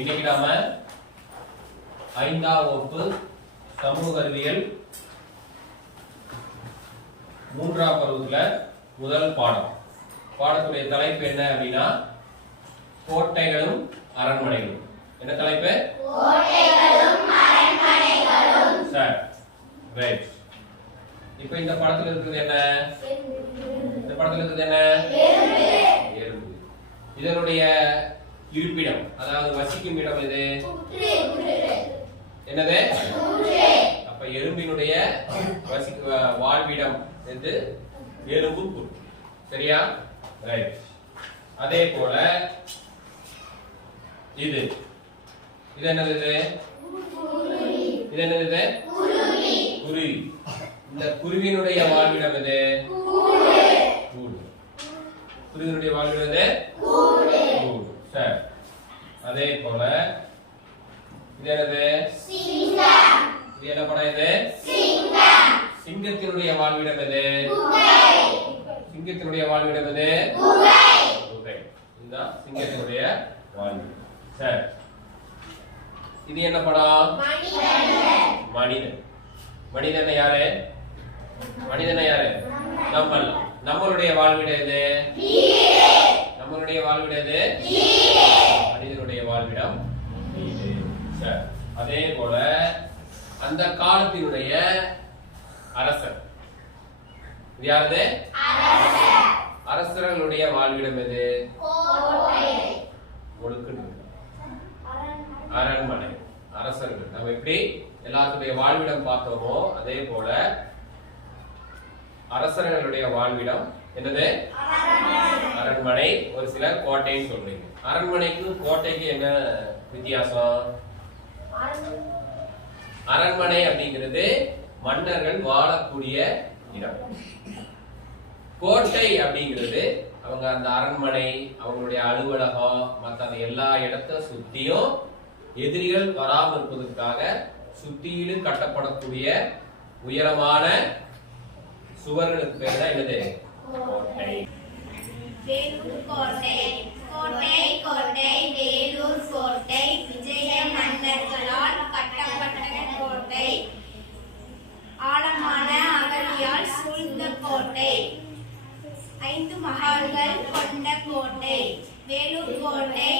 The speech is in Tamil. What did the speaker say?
இன்னைக்கு நாம 5ஆம் வகுப்பு சமூக அறிவியல் 3ஆம் பருவத்துல முதல் பாடம். பாடத்துடைய தலைப்பு என்ன அப்படின்னா கோட்டைகளும் அரண்மனைகளும். என்ன தலைப்பு? கோட்டைகளும் அரண்மனைகளும். சரி, ரைட். இப்போ இந்த படத்துல இருக்குது என்ன? இந்த படத்துல இருக்குது என்ன? எறும்பு. இதனுடைய இருப்பிடம், அதாவது வசிக்கும் இடம் எது? என்னது? அப்ப எறும்பினுடைய வாழ்விடம் எது? எறும்பு புற்று. சரியா? ரைட். அதே போல இது என்னது? இது என்னது? குருவி. இந்த குருவியினுடைய வாழ்விடம் எது? கூடு. குருவியினுடைய வாழ்விடம் எது? கூடு. சரி. அதே போல இது என்னது? சிங்கம். இது என்ன படம் இது? சிங்கம். சிங்கத்தினுடைய வாழ்விடம் எது? குகை. சிங்கத்தினுடைய வாழ்விடம் எது? குகை. குகை. இதுதான் சிங்கத்தினுடைய வாழ்விடம். சரி. இது என்ன படம்? மனிதன். மனிதன். மனிதன் யாரு? மனிதன் யாரு? நம்மளுடைய வாழ்விடம் எது? நம்மளுடைய வாழ்விடம் எது? மனிதனுடைய வாழ்விடம் வீடு. சரி. அதே போல அந்த காலத்தினுடைய அரசர் யாரு? அரசர்களுடைய வாழ்விடம் எது? அரண்மனை. அரசர்கள் நம்ம எப்படி எல்லாத்துடைய வாழ்விடம் பார்த்தோமோ அதே போல அரசர்களுடைய வாழ்விடம் என்னது? அரண்மனை. ஒரு சில கோட்டைன்னு சொல்றீங்க. அரண்மனைக்கும் கோட்டைக்கு என்ன வித்தியாசம்? அரண்மனை அப்படிங்கிறது மன்னர்கள் வாழக்கூடிய இடம். கோட்டை அப்படிங்கிறது அவங்க அந்த அரண்மனை, அவங்களுடைய அலுவலகம், மற்ற எல்லா இடத்த சுத்தியும் எதிரிகள் வராமல் இருப்பதற்காக சுத்தியிலும் கட்டப்படக்கூடிய உயரமான சுவர்களுக்கு பேர் தான் என்னது? கோட்டை. வேலூர் கோட்டை. கோட்டை கோட்டை வேலூர் கோட்டை விஜய மன்னர்களால் கட்டப்பட்ட கோட்டை. ஆழமான அகழியால் சூழ்ந்த கோட்டை. 5 மகால்கள் கொண்ட கோட்டை. வேலூர் கோட்டை